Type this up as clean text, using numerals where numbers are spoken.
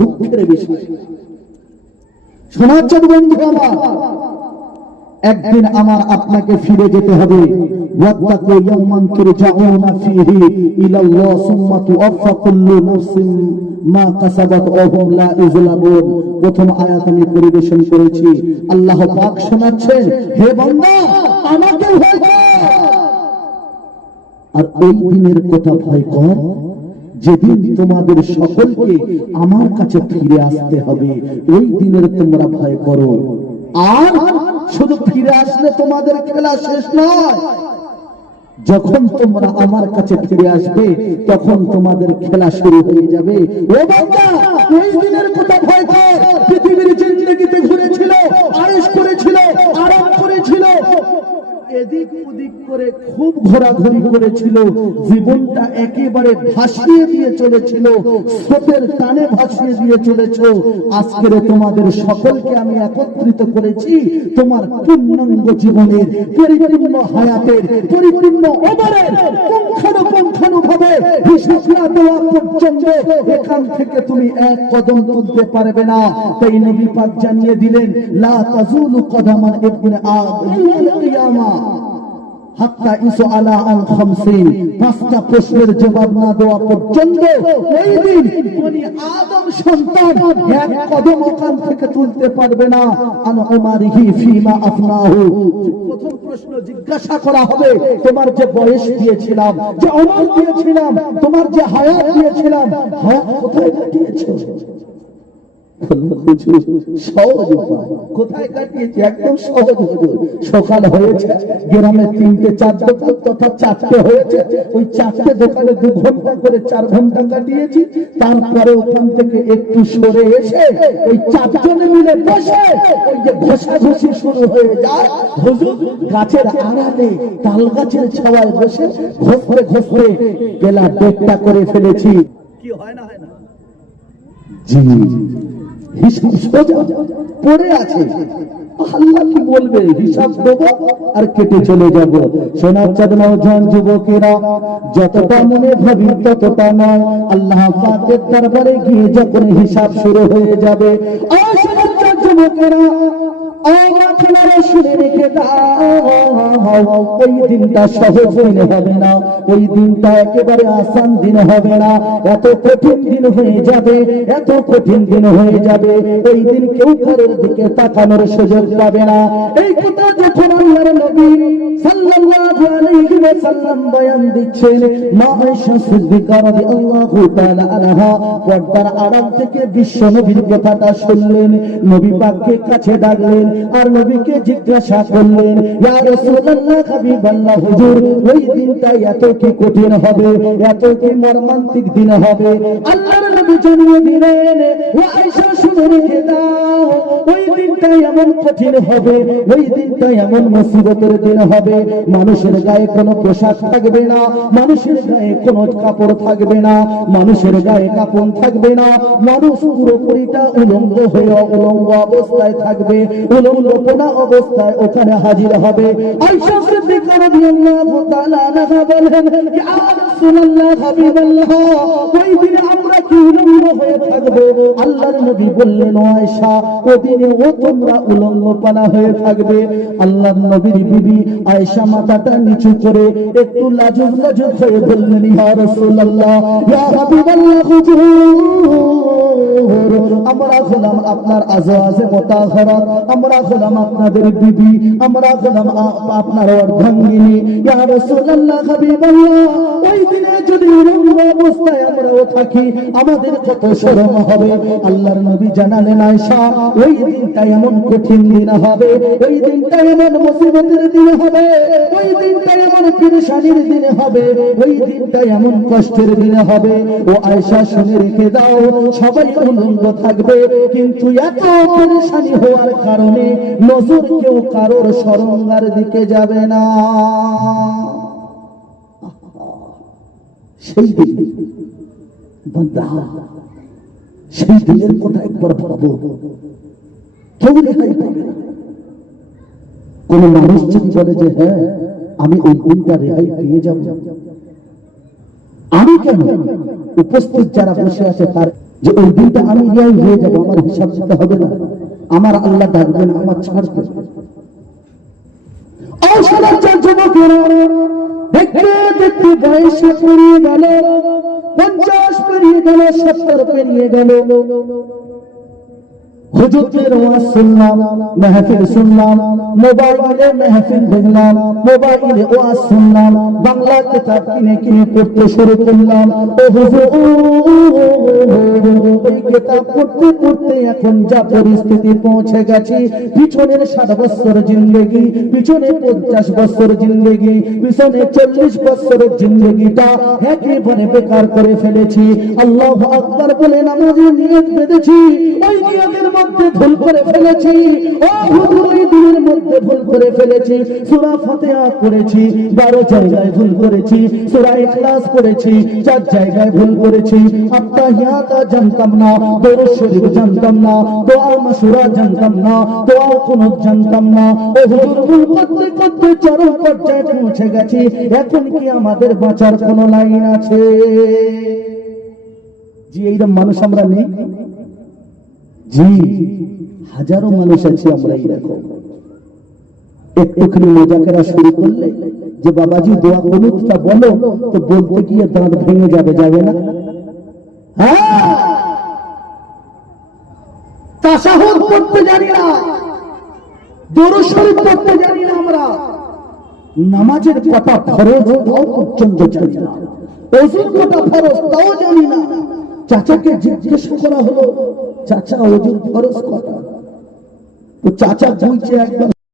দুঃখের বিষয়। শোনাচ্ছেন বন্ধু আমার, একদিন আমার আপনাকে ফিরে যেতে হবে। ওয়াত্তাকু ইয়াওমান তুরজাউনা ফীহি ইলাল্লাহ সুম্মা তুওয়াফা কুল্লু নাফসিন মা কাসাবাত ওয়া হুম লা ইউযলামুন। প্রথম আয়াত আমি পরিবেশন করেছি। আল্লাহ পাক শোনাচ্ছেন, হে বান্দা আমাকে ভয় কর, আর ওই দিনের কথা ভয় কর যেদিন তোমাদের সকলকে আমার কাছে ফিরে আসতে হবে। ওই দিনের তোমরা ভয় করো। আর শুধু ফিরে আসলে তোমাদের খেলা শেষ নয়, যখন তোমরা আমার কাছে ফিরে আসবে তখন তোমাদের খেলা শুরু হয়ে যাবে। ও বাবা, ওই দিনের কথা ভয় কর। পৃথিবীর জিন্দেগিতে ঘুরেছিল, আয়েশ করেছিল, আরাম করেছিল, এদিক ওদিক করে খুব ঘোরাঘুরি করেছিল, জীবনটা একেবারে ভাসিয়ে দিয়ে চলেছিল, স্রোতের টানে ভাসিয়ে দিয়ে চলেছ। আজকের তোমাদের সকলকে আমি একত্রিত করেছি তোমার পূর্ণাঙ্গ জীবনের, পরিপূর্ণ হায়াতের, পরিপূর্ণ ওমরের পুঙ্খানুপুঙ্খানুভাবে হিসাব না দেওয়া পর্যন্ত এখান থেকে তুমি এক কদম তুলতে পারবে না। তাই নবী পাক জানিয়ে দিলেন, লা তাজুলু কদামান ইবনে আদম ইয়াউমাল কিয়ামা হাত্তা ইসআলা আন খামসিন। পাঁচটা প্রশ্নের জবাব না দেওয়া পর্যন্ত ওই দিন বনি আদম সন্তান এক কদম ওখান থেকে তুলতে পারবে না। আন উমারিহি ফিমা আফনাহু। প্রথম প্রশ্ন জিজ্ঞাসা করা হবে, তোমার যে বয়স দিয়েছিলাম, যে অমর দিয়েছিলাম, তোমার যে হায়াত দিয়েছিলাম, হায়াত কোথায় কাটিয়েছো? সহজ উপায়, কোথায় কাটিয়েছি? একদম সহজ। সকাল হয়েছে, গ্রামে 3-4 দোকান তথা 4টে হয়েছে, ওই 4টে দোকানে 2 ঘন্টা করে 4 ঘন্টা কাটিয়েছি। তারপরে ওখান থেকে একটু সরে এসে ওই 4 জনে মিলে বসে ওই যে ঘষাঘষি শুরু হয়ে যায়। হুজুর গাছের আড়ালে তাল গাছের ছায়ায় বসে ঘষতে ঘষতে বেলা 1:30 করে ফেলেছি। কি হয় না? হয় না? জি, হিসাব সোজা পড়ে আছে। আল্লাহ কি বলবে? হিসাব দেব আর কেটে চলে যাব। সোনার চাঁদ নওজোয়ান যুবকেরা, যতটা মনে ভাবি ততটা নয়। আল্লাহ পাকের দরবারে গিয়ে যখন হিসাব শুরু হয়ে যাবে, সোনার চাঁদ যুবকেরা শুনে রেখে দাও, ওই দিনটা সহজ দিন হবে না, ওই দিনটা একেবারে আসান দিন হবে না। এত কঠিন দিন হয়ে যাবে, এত কঠিন দিন হয়ে যাবে। ওই দিন কেউ কারোর দিকে তাকানোর সুযোগ পাবে না। এই কথা যখন আল্লাহর নবী সাল্লাল্লাহু আলাইহি ওয়াসাল্লাম বয়ান দিচ্ছেন, মা আয়েশা সিদ্দিকা রাদিয়াল্লাহু তাআলা আনহা পর্দার আড়াল থেকে বিশ্ব নবীর কথাটা শুনলেন। নবী পাককে কাছে ডাকলেন আর নবীকে জিজ্ঞাসা করলেন, ইয়া রাসূলুল্লাহ, হাবিবাল্লাহ, হুজুর ওই দিনটা এত কি কঠিন হবে, এত কি মর্মান্তিক দিন হবে? আল্লাহর নবী জানিয়ে দিলেন, ও আয়েশা শুনে রেখে দাও, ওই দিনটা এমন কঠিন হবে, ওই দিনটা এমন মুসিবতের দিন হবে, মানুষের গায়ে কোনো পোশাক থাকবে না, মানুষের গায়ে কোনো কাপড় থাকবে না, মানুষের গায়ে কাপড় থাকবে না, মানুষ পুরোপুরিটা উলঙ্গ হয়ে উলঙ্গ অবস্থায় থাকবে, উলঙ্গপনা অবস্থায় ওখানে হাজির হবে। আয়েশা সিদ্দিকা রাদিয়াল্লাহু তাআলা আনহা বলেন, ইয়া রাসূলুল্লাহ, হাবিবাল্লাহ, ওই দিনে আমরা কি উলঙ্গ হয়ে থাকবো? আল্লাহর নবী বললেন, ও আয়েশা, ওই দিনে ও তোমরা উলঙ্গপনা হয়ে থাকবে। আল্লাহর নবীর বিবি আয়েশা মাথাটা নিচু করে একটু লাজুক লাজুক হয়ে বললেন, ইয়া রাসূলুল্লাহ, ইয়া হাবিবাল্লাহ, হুজুর আমরা হলাম আপনার আজওয়াজে মুতাহহারাত, আমরা হলাম আপনাদের বিবি, আমরা হলাম আপনার অর্ধাঙ্গিনী। ইয়া রাসূলুল্লাহ, হাবিবাল্লাহ, ওই দিনে যদি উলঙ্গ অবস্থায় আমরাও থাকি আমাদের কত শরম হবে। আল্লাহর নবী জানালেন, আয়েশা, ওই দিনটা এমন কঠিন দিন হবে, ওই দিনটা এমন মুসিবতের দিন হবে, ওই দিনটা এমন পেরেশানির দিন হবে, ওই দিনটা এমন কষ্টের দিন হবে। ও আয়েশা শুনে রেখে দাও, সবাই উলঙ্গ থাকবে, কিন্তু এত পেরেশানি হওয়ার কারণে নজর কেউ কারোর শরঙ্গার দিকে যাবে না। সেই দিন বান্দা, সেই দিনের কথা একবার ভাবো। কেউ রেহাই পাবে না। কোন মানুষ যদি বলে যে হ্যাঁ আমি ওই দিনটা রেহাই পেয়ে যাব, আমি কেন? উপস্থিত যারা বসে আছে তার যে ওই দিনটা আমি রিয়াই হয়ে যাবো, আমার হিসাব দিতে হবে না, আমার আল্লাহ ডাকবেন, আমার ছাড়বে। যুবকেরা দেখতে দেখতে বয়স পেরিয়ে গেল, 50 পেরিয়ে গেল, 70 পেরিয়ে গেল। হুজুরের ওয়াজ শুনলাম, মাহফিল শুনলাম, মোবাইলে মাহফিল দেখলাম, মোবাইলে ওয়াজ শুনলাম, বাংলা কিতাব কিনে কিনে পড়তে শুরু করলাম। ও হুজুর, ওই কিতাব পড়তে পড়তে এখন যা পরিস্থিতি পৌঁছে গেছি, পিছনের 60 বছর জিন্দেগি, পিছনে 50 বছর জিন্দেগি, পিছনে 40 বছরের জিন্দেগিটা একেবারে বেকার করে ফেলেছি। আল্লাহু আকবার বলে নামাজে নিয়ত বেঁধেছি, ওই নিয়তের মধ্যে ভুল করে ফেলেছি। ও হুজুর, ওই দিনের মধ্যে ভুল করে ফেলেছি। সূরা ফাতিহা পড়েছি, 12 জায়গায় ভুল করেছি। সূরা ইখলাস পড়েছি, 4 জায়গায় ভুল করেছি। আত্তাহিয়াত জানতাম না, দরুদ শরীফ জানতাম না, দোয়া মাসুরা জানতাম না, দোয়া কুনুত জানতাম না। ও হুজুর, ভুল করতে করতে চরম পর্যায়ে পৌঁছে গেছি। এখন কি আমাদের বাঁচার কোনো লাইন আছে? জি, এইরকম মানুষ আমরা নেই? জি, হাজারো মানুষ আছে আমরা এইরকম। একটুখানি মোজাকেরা শুরু করলে যে বাবাজি দোয়া কুনুতটা বলো, তো বলতে গিয়ে দাঁত ভেঙে যাবে, যাবে না? হ্যাঁ, তাশাহুদ পড়তে জানি না, দরুদ শরীফ পড়তে জানি না, আমরা নামাজের কটা ফরজ তাও পর্যন্ত জানি না, ওযুর কটা ফরজ তাও জানি না। চাচাকে জিজ্ঞেস করা হলো, চাচা ওযুর ফরজ কটা? তো চাচা বলছে একবার